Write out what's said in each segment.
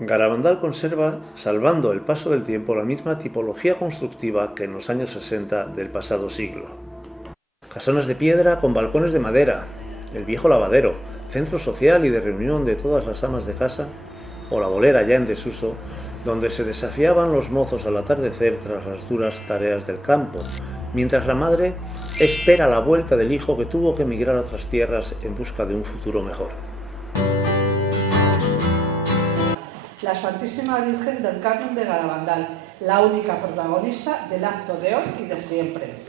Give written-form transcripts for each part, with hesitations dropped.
Garabandal conserva, salvando el paso del tiempo, la misma tipología constructiva que en los años 60 del pasado siglo. Casonas de piedra con balcones de madera, el viejo lavadero, centro social y de reunión de todas las amas de casa, o la bolera ya en desuso, donde se desafiaban los mozos al atardecer tras las duras tareas del campo, mientras la madre espera la vuelta del hijo que tuvo que emigrar a otras tierras en busca de un futuro mejor. La Santísima Virgen del Carmen de Garabandal, la única protagonista del acto de hoy y de siempre.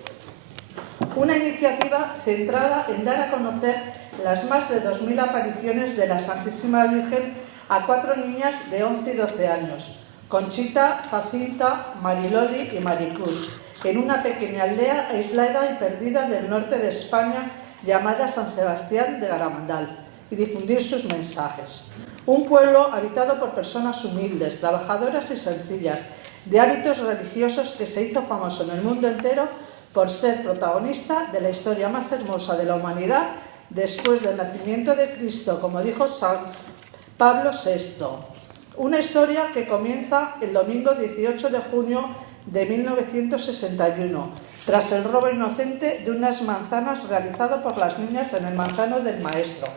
Una iniciativa centrada en dar a conocer las más de 2000 apariciones de la Santísima Virgen a 4 niñas de 11 y 12 años, Conchita, Jacinta, Mariloli y Maricruz, en una pequeña aldea aislada y perdida del norte de España llamada San Sebastián de Garabandal, y difundir sus mensajes. Un pueblo habitado por personas humildes, trabajadoras y sencillas, de hábitos religiosos, que se hizo famoso en el mundo entero por ser protagonista de la historia más hermosa de la humanidad después del nacimiento de Cristo, como dijo San Pablo VI. Una historia que comienza el domingo 18 de junio de 1961, tras el robo inocente de unas manzanas realizado por las niñas en el manzano del maestro,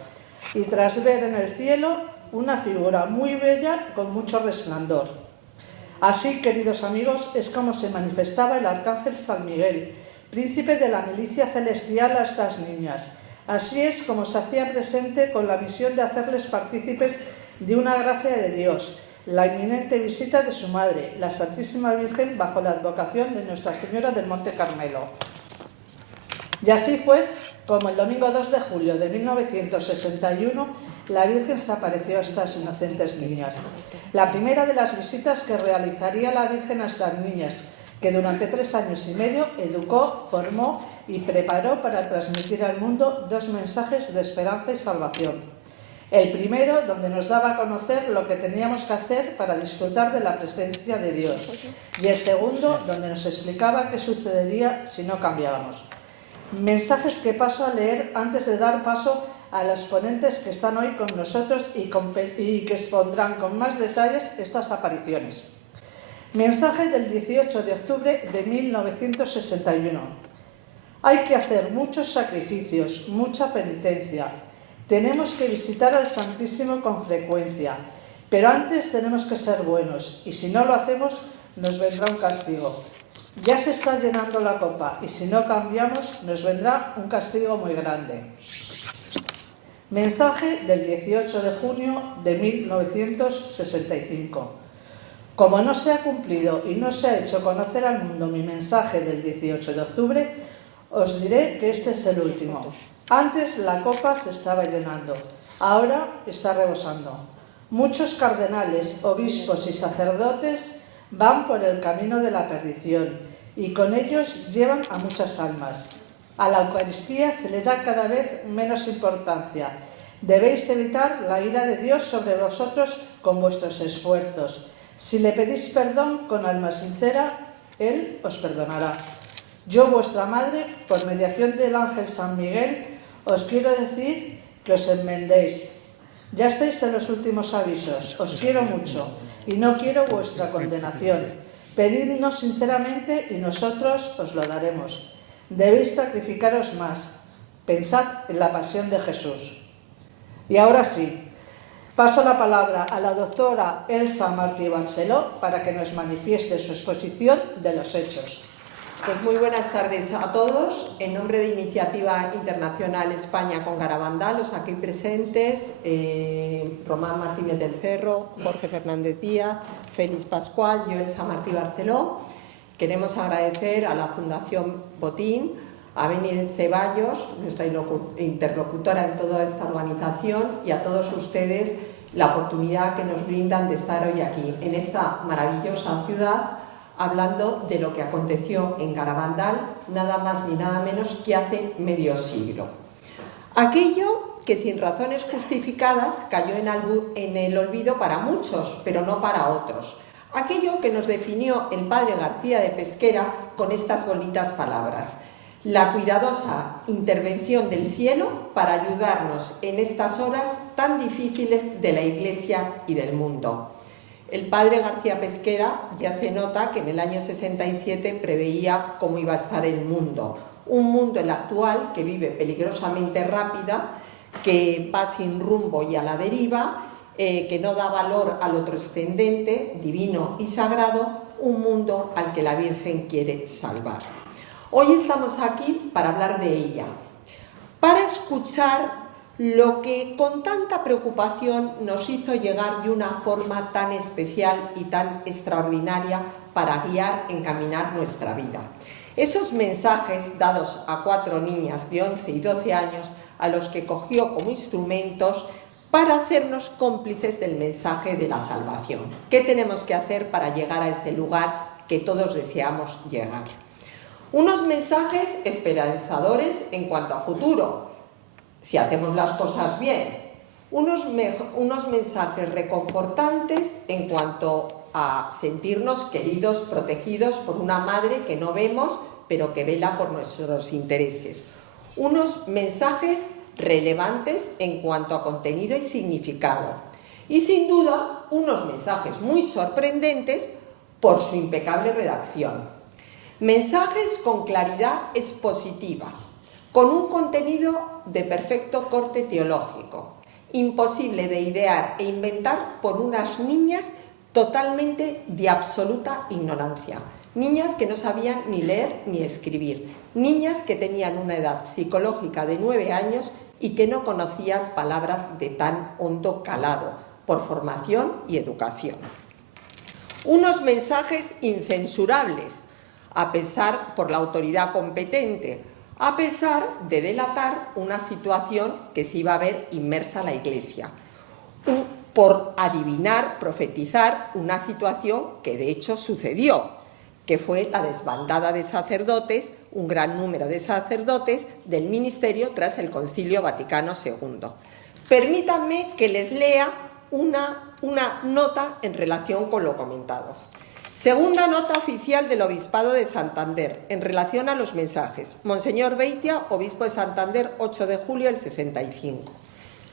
y tras ver en el cielo una figura muy bella con mucho resplandor. Así, queridos amigos, es como se manifestaba el arcángel San Miguel, príncipe de la milicia celestial, a estas niñas. Así es como se hacía presente con la misión de hacerles partícipes de una gracia de Dios, la inminente visita de su madre, la Santísima Virgen, bajo la advocación de Nuestra Señora del Monte Carmelo. Y así fue como el domingo 2 de julio de 1961 la Virgen se apareció a estas inocentes niñas. La primera de las visitas que realizaría la Virgen a estas niñas, que durante 3 años y medio educó, formó y preparó para transmitir al mundo 2 mensajes de esperanza y salvación. El primero, donde nos daba a conocer lo que teníamos que hacer para disfrutar de la presencia de Dios. Y el segundo, donde nos explicaba qué sucedería si no cambiábamos. Mensajes que paso a leer antes de dar paso a los ponentes que están hoy con nosotros y que expondrán con más detalles estas apariciones. Mensaje del 18 de octubre de 1961. Hay que hacer muchos sacrificios, mucha penitencia. Tenemos que visitar al Santísimo con frecuencia, pero antes tenemos que ser buenos, y si no lo hacemos, nos vendrá un castigo. Ya se está llenando la copa, y si no cambiamos, nos vendrá un castigo muy grande. Mensaje del 18 de junio de 1965. Como no se ha cumplido y no se ha hecho conocer al mundo mi mensaje del 18 de octubre, os diré que este es el último. Antes la copa se estaba llenando, ahora está rebosando. Muchos cardenales, obispos y sacerdotes van por el camino de la perdición y con ellos llevan a muchas almas. A la Eucaristía se le da cada vez menos importancia. Debéis evitar la ira de Dios sobre vosotros con vuestros esfuerzos. Si le pedís perdón con alma sincera, Él os perdonará. Yo, vuestra madre, por mediación del ángel San Miguel, os quiero decir que os enmendéis. Ya estáis en los últimos avisos, os quiero mucho y no quiero vuestra condenación. Pedidnos sinceramente y nosotros os lo daremos. Debéis sacrificaros más. Pensad en la pasión de Jesús. Y ahora sí, paso la palabra a la doctora Elsa Martí Barceló para que nos manifieste su exposición de los hechos. Pues muy buenas tardes a todos. En nombre de Iniciativa Internacional España con Garabandal, los aquí presentes, Román Martínez del Cerro, Jorge Fernández Díaz, Félix Pascual, yo Elsa Martí Barceló. Queremos agradecer a la Fundación Botín, a Beni Ceballos, nuestra interlocutora en toda esta organización, y a todos ustedes la oportunidad que nos brindan de estar hoy aquí, en esta maravillosa ciudad, hablando de lo que aconteció en Garabandal, nada más ni nada menos que hace medio siglo. Aquello que sin razones justificadas cayó en el olvido para muchos, pero no para otros. Aquello que nos definió el padre García de Pesquera con estas bonitas palabras: la cuidadosa intervención del cielo para ayudarnos en estas horas tan difíciles de la Iglesia y del mundo. El padre García Pesquera ya se nota que en el año 67 preveía cómo iba a estar el mundo. Un mundo el actual que vive peligrosamente rápida, que va sin rumbo y a la deriva, que no da valor a lo trascendente, divino y sagrado, un mundo al que la Virgen quiere salvar. Hoy estamos aquí para hablar de ella, para escuchar lo que con tanta preocupación nos hizo llegar de una forma tan especial y tan extraordinaria para guiar, encaminar nuestra vida. Esos mensajes dados a 4 niñas de 11 y 12 años a los que cogió como instrumentos para hacernos cómplices del mensaje de la salvación. ¿Qué tenemos que hacer para llegar a ese lugar que todos deseamos llegar? Unos mensajes esperanzadores en cuanto a futuro, si hacemos las cosas bien. Unos mensajes reconfortantes en cuanto a sentirnos queridos, protegidos por una madre que no vemos, pero que vela por nuestros intereses. Unos mensajes relevantes en cuanto a contenido y significado. Y sin duda, unos mensajes muy sorprendentes por su impecable redacción. Mensajes con claridad expositiva, con un contenido de perfecto corte teológico, imposible de idear e inventar por unas niñas totalmente de absoluta ignorancia. Niñas que no sabían ni leer ni escribir, niñas que tenían una edad psicológica de 9 años y que no conocían palabras de tan hondo calado, por formación y educación. Unos mensajes incensurables, a pesar por la autoridad competente, a pesar de delatar una situación que se iba a ver inmersa la Iglesia, por adivinar, profetizar una situación que de hecho sucedió, que fue la desbandada de sacerdotes, un gran número de sacerdotes del ministerio tras el Concilio Vaticano II. Permítanme que les lea una nota en relación con lo comentado. Segunda nota oficial del Obispado de Santander en relación a los mensajes. Monseñor Beitia, Obispo de Santander, 8 de julio del 65.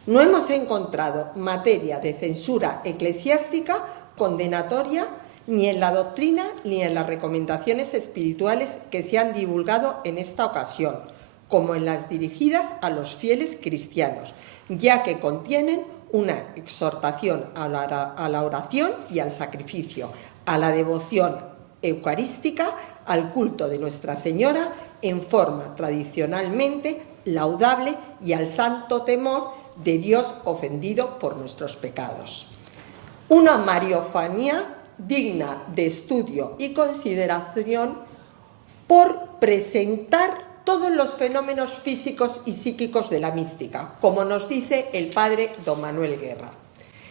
No hemos encontrado materia de censura eclesiástica condenatoria ni en la doctrina ni en las recomendaciones espirituales que se han divulgado en esta ocasión, como en las dirigidas a los fieles cristianos, ya que contienen una exhortación a la oración y al sacrificio, a la devoción eucarística, al culto de Nuestra Señora en forma tradicionalmente laudable y al santo temor de Dios ofendido por nuestros pecados. Una mariofanía digna de estudio y consideración por presentar todos los fenómenos físicos y psíquicos de la mística, como nos dice el padre don Manuel Guerra.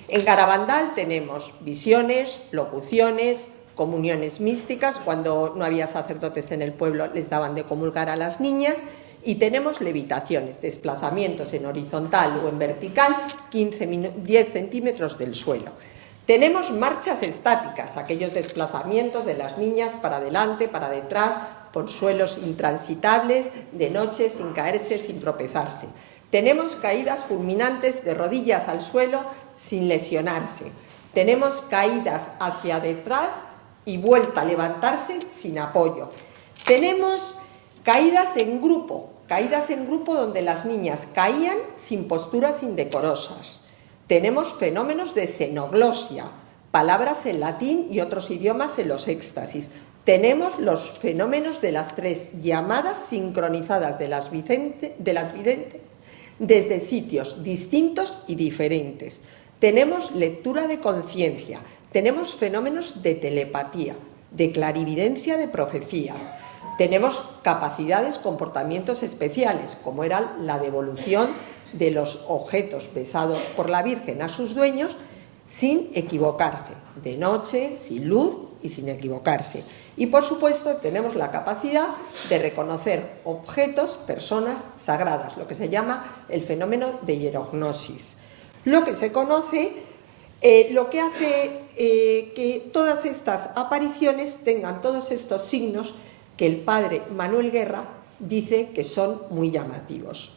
En Garabandal tenemos visiones, locuciones, comuniones místicas, cuando no había sacerdotes en el pueblo les daban de comulgar a las niñas, y tenemos levitaciones, desplazamientos en horizontal o en vertical, 10 centímetros del suelo. Tenemos marchas estáticas, aquellos desplazamientos de las niñas para adelante, para detrás, por suelos intransitables, de noche, sin caerse, sin tropezarse. Tenemos caídas fulminantes de rodillas al suelo sin lesionarse. Tenemos caídas hacia detrás y vuelta a levantarse sin apoyo. Tenemos caídas en grupo donde las niñas caían sin posturas indecorosas. Tenemos fenómenos de xenoglosia, palabras en latín y otros idiomas en los éxtasis. Tenemos los fenómenos de las 3 llamadas sincronizadas de las videntes desde sitios distintos y diferentes. Tenemos lectura de conciencia, tenemos fenómenos de telepatía, de clarividencia de profecías. Tenemos capacidades, comportamientos especiales, como era la devolución de los objetos besados por la Virgen a sus dueños sin equivocarse, de noche, sin luz y sin equivocarse. Y, por supuesto, tenemos la capacidad de reconocer objetos, personas sagradas, lo que se llama el fenómeno de hierognosis. Lo que se conoce, lo que hace que todas estas apariciones tengan todos estos signos que el padre Manuel Guerra dice que son muy llamativos.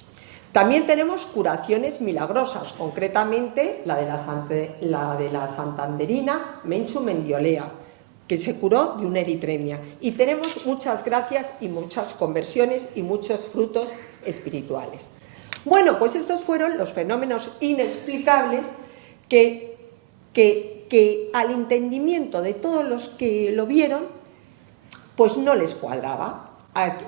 También tenemos curaciones milagrosas, concretamente la de la santanderina Menchu Mendiolea, que se curó de una eritremia. Y tenemos muchas gracias y muchas conversiones y muchos frutos espirituales. Bueno, pues estos fueron los fenómenos inexplicables que al entendimiento de todos los que lo vieron, pues no les cuadraba.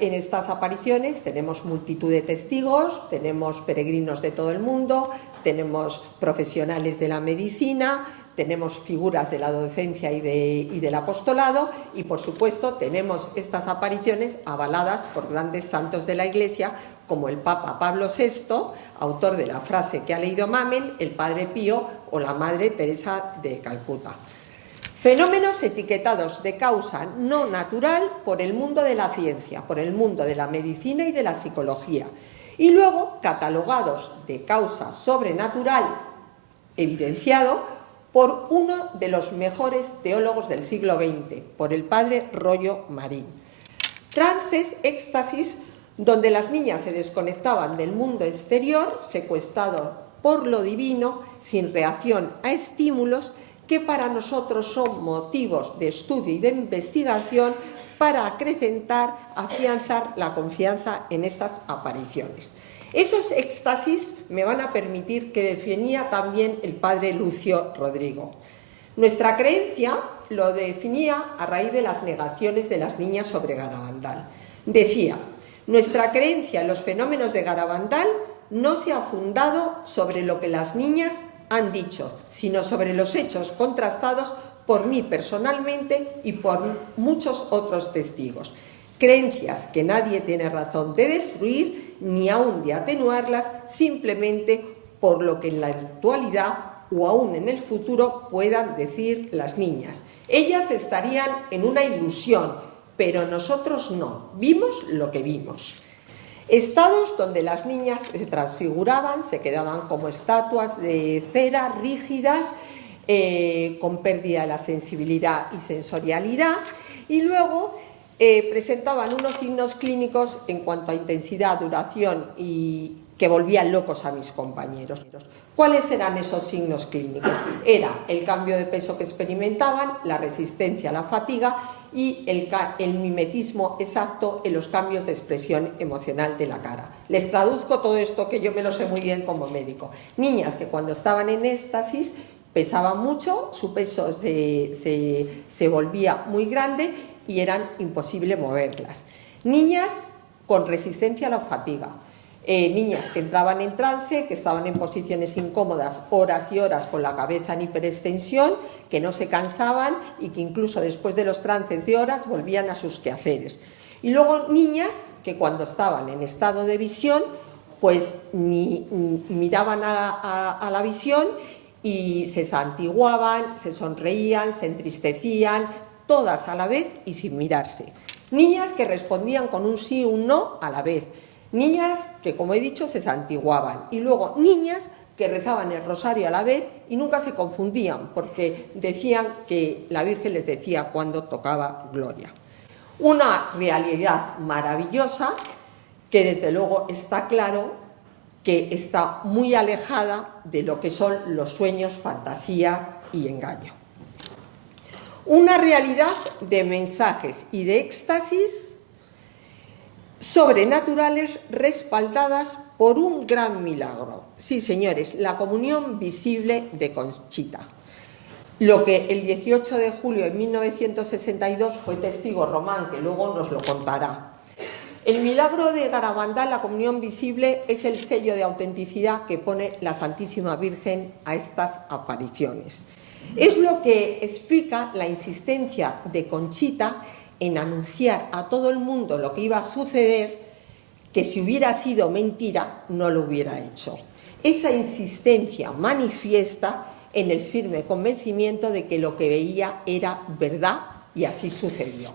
En estas apariciones tenemos multitud de testigos, tenemos peregrinos de todo el mundo, tenemos profesionales de la medicina, tenemos figuras de la docencia y del apostolado y, por supuesto, tenemos estas apariciones avaladas por grandes santos de la Iglesia, como el Papa Pablo VI, autor de la frase que ha leído Mamen, el Padre Pío o la Madre Teresa de Calcuta. Fenómenos etiquetados de causa no natural por el mundo de la ciencia, por el mundo de la medicina y de la psicología, y luego catalogados de causa sobrenatural evidenciado por uno de los mejores teólogos del siglo XX, por el padre Rollo Marín. Trances, éxtasis, donde las niñas se desconectaban del mundo exterior, secuestrados por lo divino, sin reacción a estímulos que para nosotros son motivos de estudio y de investigación para acrecentar, afianzar la confianza en estas apariciones. Esos éxtasis me van a permitir que definía también el padre Lucio Rodrigo. Nuestra creencia lo definía a raíz de las negaciones de las niñas sobre Garabandal. Decía: nuestra creencia en los fenómenos de Garabandal no se ha fundado sobre lo que las niñas han dicho, sino sobre los hechos contrastados por mí personalmente y por muchos otros testigos. Creencias que nadie tiene razón de destruir ni aún de atenuarlas simplemente por lo que en la actualidad o aún en el futuro puedan decir las niñas. Ellas estarían en una ilusión, pero nosotros no. Vimos lo que vimos. Estados donde las niñas se transfiguraban, se quedaban como estatuas de cera rígidas, con pérdida de la sensibilidad y sensorialidad, y luego presentaban unos signos clínicos en cuanto a intensidad, duración y que volvían locos a mis compañeros. ¿Cuáles eran esos signos clínicos? Era el cambio de peso que experimentaban, la resistencia a la fatiga y el mimetismo exacto en los cambios de expresión emocional de la cara. Les traduzco todo esto, que yo me lo sé muy bien como médico. Niñas que cuando estaban en éxtasis pesaban mucho, su peso se volvía muy grande y eran imposible moverlas. Niñas con resistencia a la fatiga. Niñas que entraban en trance, que estaban en posiciones incómodas horas y horas con la cabeza en hiperextensión, que no se cansaban y que incluso después de los trances de horas volvían a sus quehaceres. Y luego niñas que cuando estaban en estado de visión, pues ni miraban a la visión y se santiguaban, se sonreían, se entristecían, todas a la vez y sin mirarse. Niñas que respondían con un sí o un no a la vez. Niñas que, como he dicho, se santiguaban. Y luego niñas que rezaban el rosario a la vez y nunca se confundían porque decían que la Virgen les decía cuando tocaba Gloria. Una realidad maravillosa que desde luego está claro que está muy alejada de lo que son los sueños, fantasía y engaño. Una realidad de mensajes y de éxtasis sobrenaturales respaldadas por un gran milagro. Sí, señores, la comunión visible de Conchita. Lo que el 18 de julio de 1962 fue testigo Román, que luego nos lo contará. El milagro de Garabandal, la comunión visible, es el sello de autenticidad que pone la Santísima Virgen a estas apariciones. Es lo que explica la insistencia de Conchita en anunciar a todo el mundo lo que iba a suceder, que si hubiera sido mentira no lo hubiera hecho. Esa insistencia manifiesta en el firme convencimiento de que lo que veía era verdad y así sucedió.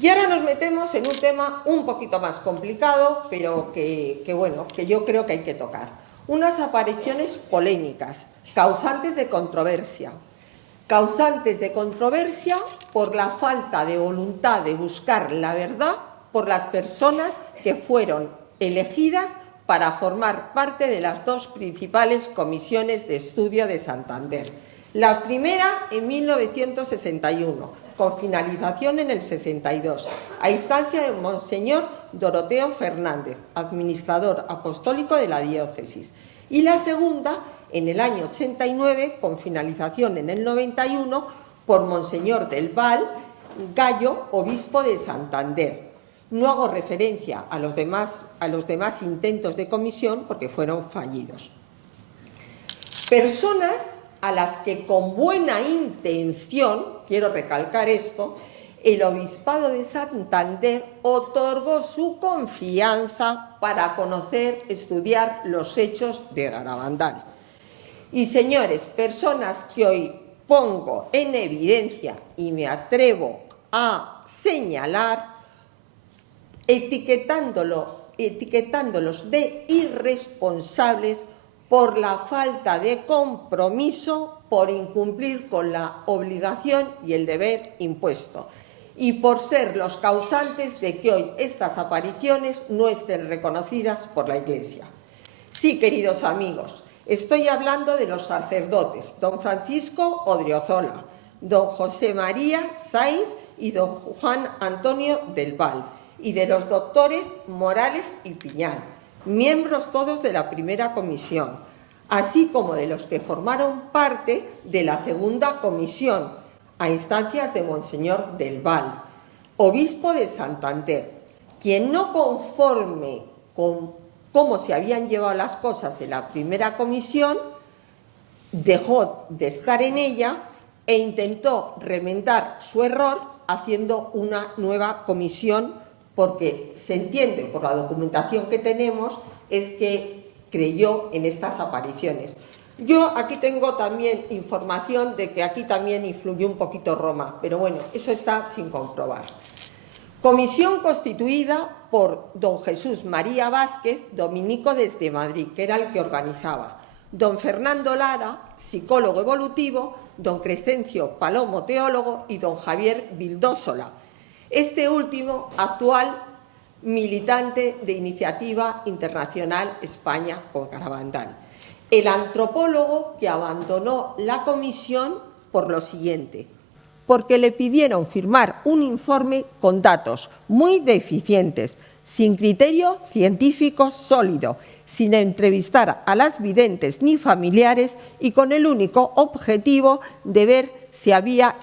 Y ahora nos metemos en un tema un poquito más complicado, pero que yo creo que hay que tocar. Unas apariciones polémicas, causantes de controversia. Causantes de controversia por la falta de voluntad de buscar la verdad por las personas que fueron elegidas para formar parte de las dos principales comisiones de estudio de Santander. La primera en 1961, con finalización en el 62, a instancia de Monseñor Doroteo Fernández, administrador apostólico de la diócesis. Y la segunda en el año 89, con finalización en el 91, por Monseñor del Val Gallo, obispo de Santander. No hago referencia a los demás intentos de comisión porque fueron fallidos. Personas a las que con buena intención, quiero recalcar esto, el Obispado de Santander otorgó su confianza para conocer, estudiar los hechos de Garabandal. Y señores, personas que hoy pongo en evidencia y me atrevo a señalar, etiquetándolos de irresponsables por la falta de compromiso, por incumplir con la obligación y el deber impuesto, y por ser los causantes de que hoy estas apariciones no estén reconocidas por la Iglesia. Sí, queridos amigos, estoy hablando de los sacerdotes, don Francisco Odriozola, don José María Saiz y don Juan Antonio del Val, y de los doctores Morales y Piñal, miembros todos de la primera comisión, así como de los que formaron parte de la segunda comisión, a instancias de Monseñor del Val, obispo de Santander, quien, no conforme con cómo se habían llevado las cosas en la primera comisión, dejó de estar en ella e intentó remendar su error haciendo una nueva comisión, porque se entiende por la documentación que tenemos es que creyó en estas apariciones. Yo aquí tengo también información de que aquí también influyó un poquito Roma, pero bueno, eso está sin comprobar. Comisión constituida por don Jesús María Vázquez, dominico desde Madrid, que era el que organizaba, don Fernando Lara, psicólogo evolutivo, don Crescencio Palomo, teólogo, y don Javier Vildósola, este último actual militante de Iniciativa Internacional España con Garabandal. El antropólogo que abandonó la comisión por lo siguiente: porque le pidieron firmar un informe con datos muy deficientes, sin criterio científico sólido, sin entrevistar a las videntes ni familiares y con el único objetivo de ver si había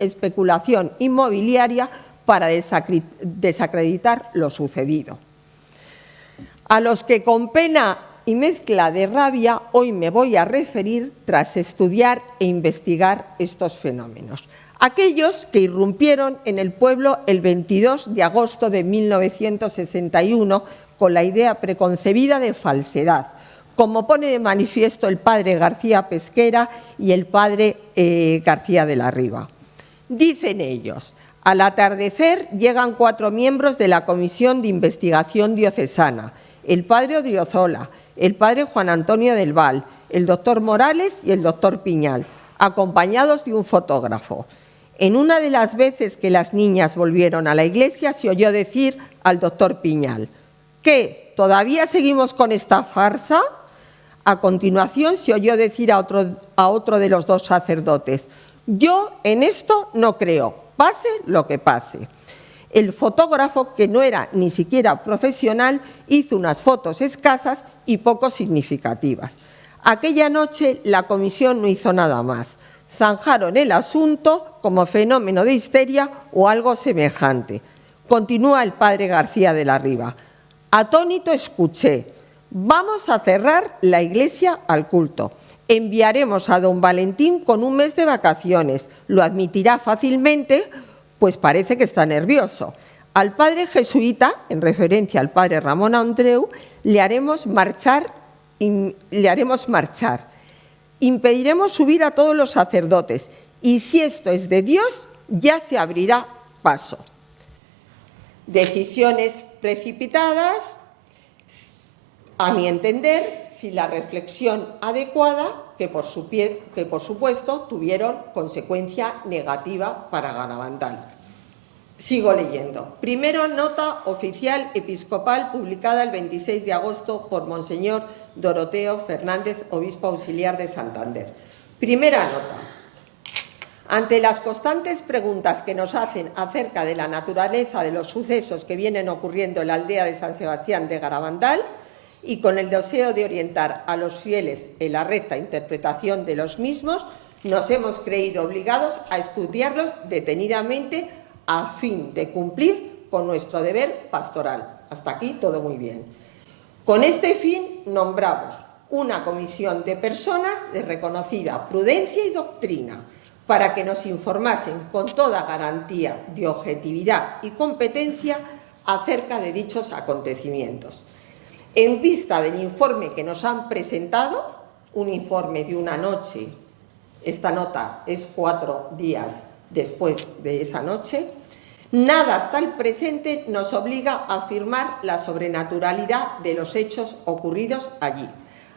especulación inmobiliaria para desacreditar lo sucedido. A los que con pena y mezcla de rabia hoy me voy a referir tras estudiar e investigar estos fenómenos. Aquellos que irrumpieron en el pueblo el 22 de agosto de 1961 con la idea preconcebida de falsedad, como pone de manifiesto el padre García Pesquera y el padre García de la Riva. Dicen ellos: al atardecer llegan 4 miembros de la Comisión de Investigación Diocesana, el padre Odriozola, el padre Juan Antonio del Val, el doctor Morales y el doctor Piñal, acompañados de un fotógrafo. En una de las veces que las niñas volvieron a la iglesia se oyó decir al doctor Piñal: ¿qué? ¿Todavía seguimos con esta farsa? A continuación se oyó decir a otro de los 2 sacerdotes: yo en esto no creo, pase lo que pase. El fotógrafo, que no era ni siquiera profesional, hizo unas fotos escasas y poco significativas. Aquella noche la comisión no hizo nada más. Zanjaron el asunto como fenómeno de histeria o algo semejante. Continúa el padre García de la Riva: atónito escuché: vamos a cerrar la iglesia al culto. Enviaremos a don Valentín con un mes de vacaciones. Lo admitirá fácilmente, pues parece que está nervioso. Al padre jesuita, en referencia al padre Ramón Andreu, le haremos marchar. Impediremos subir a todos los sacerdotes y si esto es de Dios, ya se abrirá paso. Decisiones precipitadas, a mi entender, sin la reflexión adecuada, que por supuesto tuvieron consecuencia negativa para Garabandal. Sigo leyendo. Primero, nota oficial episcopal publicada el 26 de agosto por Monseñor Doroteo Fernández, obispo auxiliar de Santander. Primera nota. Ante las constantes preguntas que nos hacen acerca de la naturaleza de los sucesos que vienen ocurriendo en la aldea de San Sebastián de Garabandal y con el deseo de orientar a los fieles en la recta interpretación de los mismos, nos hemos creído obligados a estudiarlos detenidamente a fin de cumplir con nuestro deber pastoral. Hasta aquí todo muy bien. Con este fin nombramos una comisión de personas de reconocida prudencia y doctrina para que nos informasen con toda garantía de objetividad y competencia acerca de dichos acontecimientos. En vista del informe que nos han presentado, un informe de una noche, esta nota es 4 días después de esa noche, nada hasta el presente nos obliga a afirmar la sobrenaturalidad de los hechos ocurridos allí.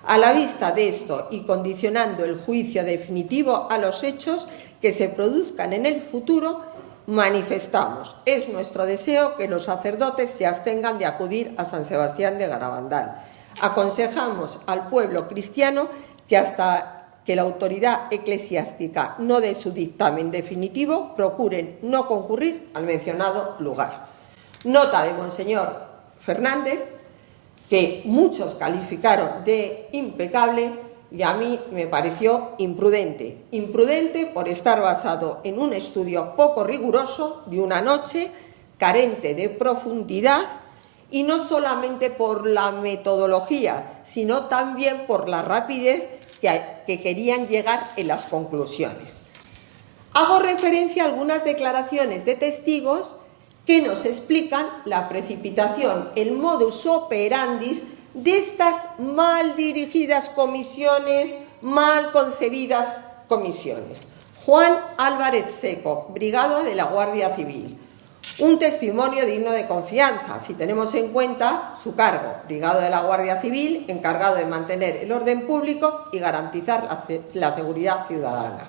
A la vista de esto y condicionando el juicio definitivo a los hechos que se produzcan en el futuro, manifestamos, es nuestro deseo que los sacerdotes se abstengan de acudir a San Sebastián de Garabandal. Aconsejamos al pueblo cristiano que hasta que la autoridad eclesiástica no dé su dictamen definitivo, procuren no concurrir al mencionado lugar. Nota de Monseñor Fernández, que muchos calificaron de impecable y a mí me pareció imprudente. Imprudente por estar basado en un estudio poco riguroso de una noche, carente de profundidad y no solamente por la metodología, sino también por la rapidez que querían llegar en las conclusiones. Hago referencia a algunas declaraciones de testigos que nos explican la precipitación, el modus operandi de estas mal dirigidas comisiones, mal concebidas comisiones. Juan Álvarez Seco, brigada de la Guardia Civil. Un testimonio digno de confianza, si tenemos en cuenta su cargo, brigado de la Guardia Civil, encargado de mantener el orden público y garantizar la seguridad ciudadana.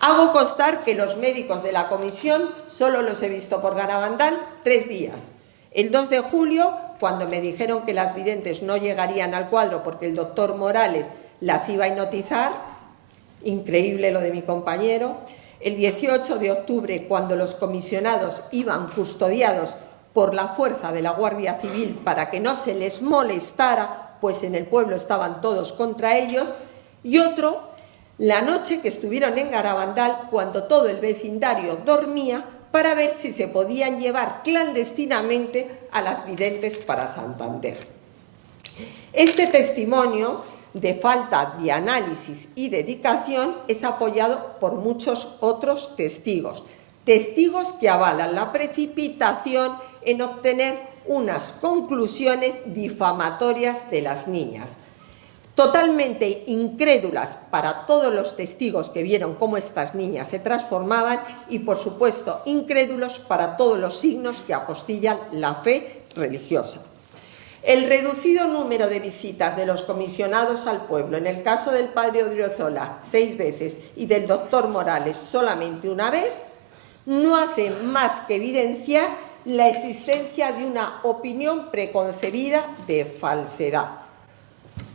Hago constar que los médicos de la comisión solo los he visto por Garabandal 3 días. El 2 de julio, cuando me dijeron que las videntes no llegarían al cuadro porque el doctor Morales las iba a hipnotizar, increíble lo de mi compañero. El 18 de octubre, cuando los comisionados iban custodiados por la fuerza de la Guardia Civil para que no se les molestara, pues en el pueblo estaban todos contra ellos, y otro, la noche que estuvieron en Garabandal, cuando todo el vecindario dormía, para ver si se podían llevar clandestinamente a las videntes para Santander. Este testimonio de falta de análisis y dedicación es apoyado por muchos otros testigos, testigos que avalan la precipitación en obtener unas conclusiones difamatorias de las niñas, totalmente incrédulas para todos los testigos que vieron cómo estas niñas se transformaban y, por supuesto, incrédulos para todos los signos que apostillan la fe religiosa. El reducido número de visitas de los comisionados al pueblo, en el caso del padre Odriozola 6 veces y del doctor Morales solamente una vez, no hace más que evidenciar la existencia de una opinión preconcebida de falsedad.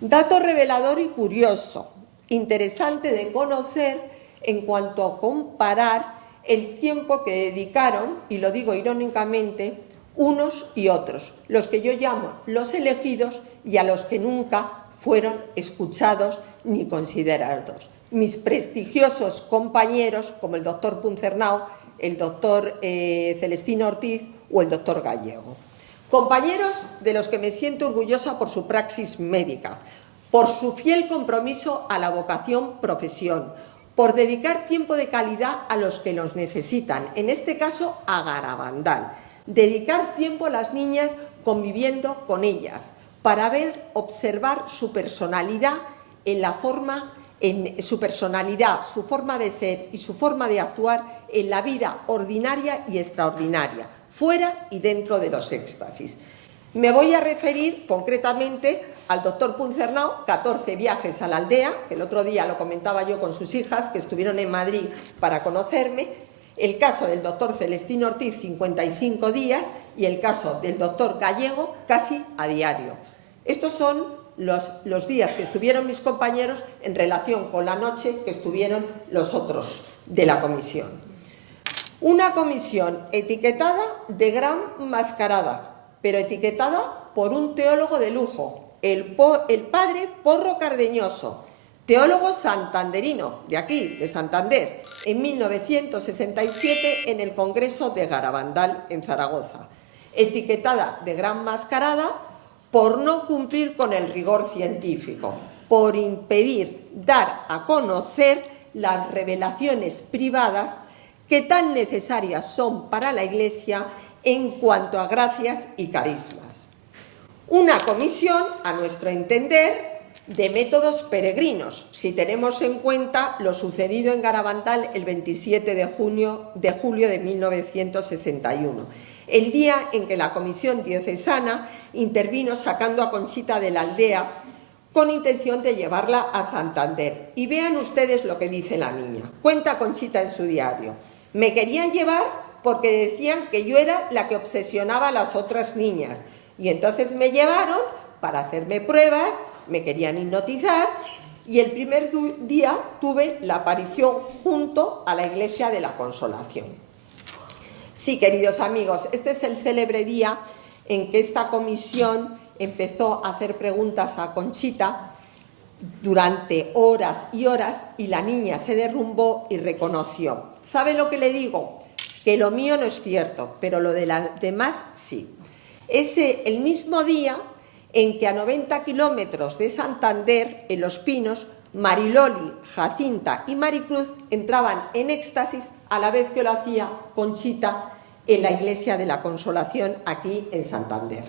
Dato revelador y curioso, interesante de conocer en cuanto a comparar el tiempo que dedicaron, y lo digo irónicamente, unos y otros, los que yo llamo los elegidos y a los que nunca fueron escuchados ni considerados. Mis prestigiosos compañeros, como el doctor Puncernau, el doctor Celestino Ortiz o el doctor Gallego. Compañeros de los que me siento orgullosa por su praxis médica, por su fiel compromiso a la vocación profesión, por dedicar tiempo de calidad a los que los necesitan, en este caso a Garabandal. Dedicar tiempo a las niñas conviviendo con ellas, para observar su personalidad su personalidad, su forma de ser y su forma de actuar en la vida ordinaria y extraordinaria, fuera y dentro de los éxtasis. Me voy a referir concretamente al doctor Puncernau, 14 viajes a la aldea, que el otro día lo comentaba yo con sus hijas, que estuvieron en Madrid para conocerme, El caso del doctor Celestino Ortiz, 55 días, y el caso del doctor Gallego, casi a diario. Estos son los días que estuvieron mis compañeros en relación con la noche que estuvieron los otros de la comisión. Una comisión etiquetada de gran mascarada, pero etiquetada por un teólogo de lujo, el padre Porro Cardeñoso, teólogo santanderino, de aquí, de Santander, en 1967 en el Congreso de Garabandal, en Zaragoza. Etiquetada de gran mascarada por no cumplir con el rigor científico, por impedir dar a conocer las revelaciones privadas que tan necesarias son para la Iglesia en cuanto a gracias y carismas. Una comisión, a nuestro entender, de métodos peregrinos, si tenemos en cuenta lo sucedido en Garabandal el 27 de julio de 1961, el día en que la Comisión Diocesana intervino sacando a Conchita de la aldea con intención de llevarla a Santander. Y vean ustedes lo que dice la niña. Cuenta Conchita en su diario. Me querían llevar porque decían que yo era la que obsesionaba a las otras niñas. Y entonces me llevaron para hacerme pruebas, me querían hipnotizar y el primer día tuve la aparición junto a la Iglesia de la Consolación. Sí, queridos amigos, este es el célebre día en que esta comisión empezó a hacer preguntas a Conchita durante horas y horas y la niña se derrumbó y reconoció. ¿Sabe lo que le digo? Que lo mío no es cierto, pero lo de las demás sí. El mismo día en que a 90 kilómetros de Santander, en Los Pinos, Mariloli, Jacinta y Maricruz entraban en éxtasis a la vez que lo hacía Conchita en la Iglesia de la Consolación aquí en Santander.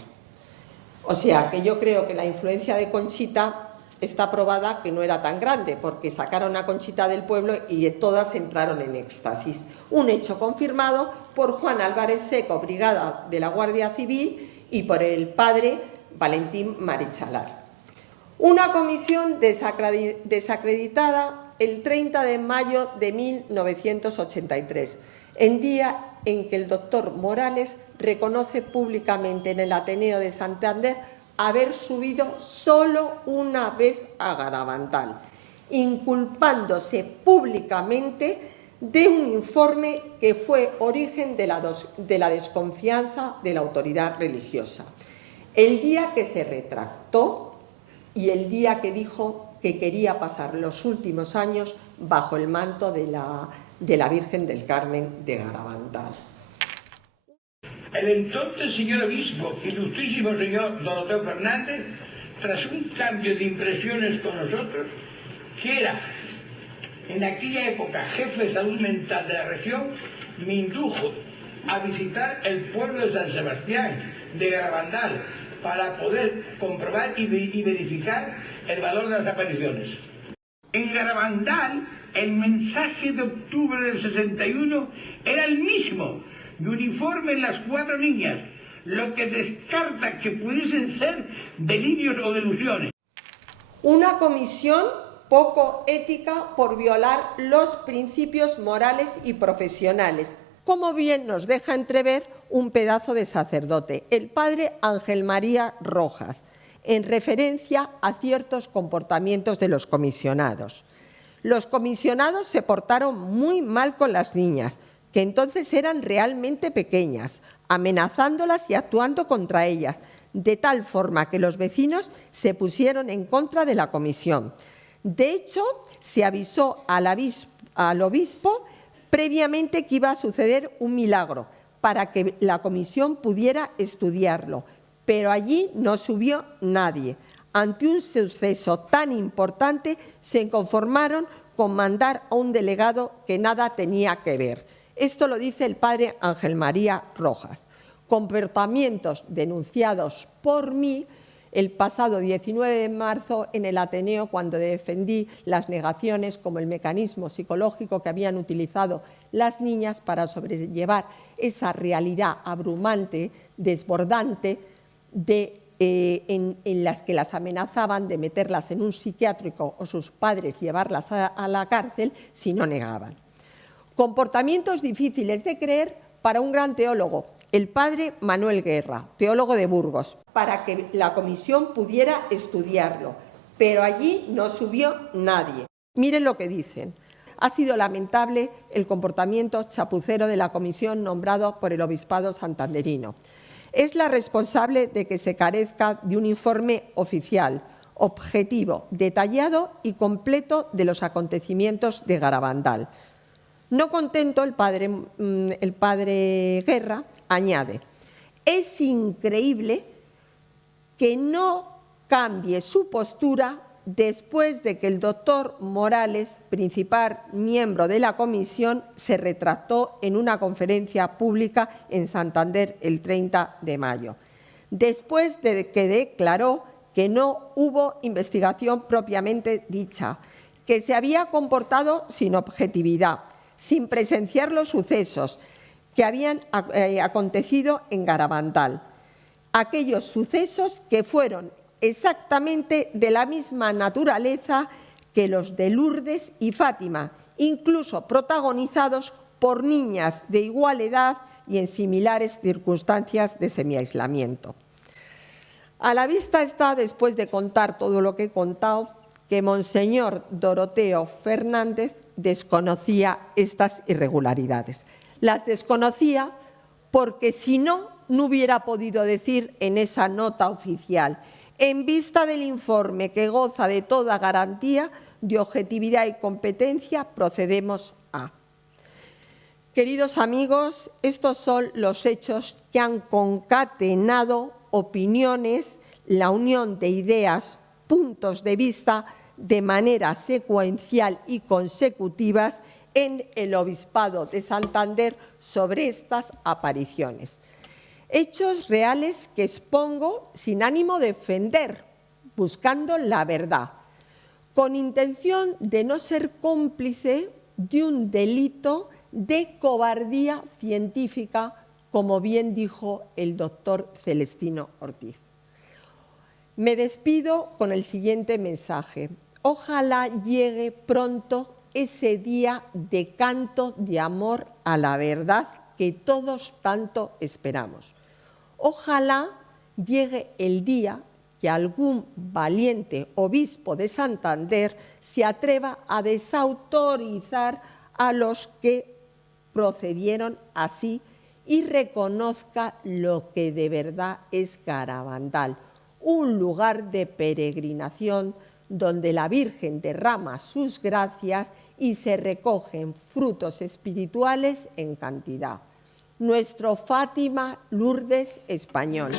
O sea que yo creo que la influencia de Conchita está probada que no era tan grande, porque sacaron a Conchita del pueblo y todas entraron en éxtasis. Un hecho confirmado por Juan Álvarez Seco, brigada de la Guardia Civil, y por el padre Valentín Marichalar. Una comisión desacreditada el 30 de mayo de 1983, en día en que el doctor Morales reconoce públicamente en el Ateneo de Santander haber subido solo una vez a Garabandal, inculpándose públicamente de un informe que fue origen de la desconfianza de la autoridad religiosa. El día que se retractó y el día que dijo que quería pasar los últimos años bajo el manto de la Virgen del Carmen de Garabandal. El entonces señor obispo, ilustrísimo señor don Oteo Fernández, tras un cambio de impresiones con nosotros, que era en aquella época jefe de salud mental de la región, me indujo a visitar el pueblo de San Sebastián, de Garabandal, para poder comprobar y verificar el valor de las apariciones. En Garabandal, el mensaje de octubre del 61 era el mismo, de uniforme en las 4 niñas, lo que descarta que pudiesen ser delirios o delusiones. Una comisión poco ética por violar los principios morales y profesionales, como bien nos deja entrever un pedazo de sacerdote, el padre Ángel María Rojas, en referencia a ciertos comportamientos de los comisionados. Los comisionados se portaron muy mal con las niñas, que entonces eran realmente pequeñas, amenazándolas y actuando contra ellas, de tal forma que los vecinos se pusieron en contra de la comisión. De hecho, se avisó al obispo previamente que iba a suceder un milagro para que la comisión pudiera estudiarlo, pero allí no subió nadie. Ante un suceso tan importante, se conformaron con mandar a un delegado que nada tenía que ver. Esto lo dice el padre Ángel María Rojas. Comportamientos denunciados por mí el pasado 19 de marzo en el Ateneo, cuando defendí las negaciones como el mecanismo psicológico que habían utilizado las niñas para sobrellevar esa realidad abrumante, desbordante, en las que las amenazaban de meterlas en un psiquiátrico o sus padres llevarlas a la cárcel si no negaban. Comportamientos difíciles de creer para un gran teólogo, el padre Manuel Guerra, teólogo de Burgos, para que la comisión pudiera estudiarlo, pero allí no subió nadie. Miren lo que dicen. Ha sido lamentable el comportamiento chapucero de la comisión nombrado por el obispado santanderino. Es la responsable de que se carezca de un informe oficial, objetivo, detallado y completo de los acontecimientos de Garabandal. No contento, el padre Guerra añade: es increíble que no cambie su postura después de que el doctor Morales, principal miembro de la comisión, se retractó en una conferencia pública en Santander el 30 de mayo, después de que declaró que no hubo investigación propiamente dicha, que se había comportado sin objetividad, sin presenciar los sucesos que habían acontecido en Garabandal, aquellos sucesos que fueron exactamente de la misma naturaleza que los de Lourdes y Fátima, incluso protagonizados por niñas de igual edad y en similares circunstancias de semiaislamiento. A la vista está, después de contar todo lo que he contado, que Monseñor Doroteo Fernández desconocía estas irregularidades. Las desconocía porque si no, no hubiera podido decir en esa nota oficial: en vista del informe que goza de toda garantía de objetividad y competencia, procedemos a. Queridos amigos, estos son los hechos que han concatenado opiniones, la unión de ideas, puntos de vista de manera secuencial y consecutivas en el Obispado de Santander sobre estas apariciones. Hechos reales que expongo sin ánimo de ofender, buscando la verdad, con intención de no ser cómplice de un delito de cobardía científica, como bien dijo el doctor Celestino Ortiz. Me despido con el siguiente mensaje. Ojalá llegue pronto ese día de canto de amor a la verdad que todos tanto esperamos. Ojalá llegue el día que algún valiente obispo de Santander se atreva a desautorizar a los que procedieron así y reconozca lo que de verdad es Garabandal, un lugar de peregrinación donde la Virgen derrama sus gracias y se recogen frutos espirituales en cantidad. Nuestro Fátima Lourdes español.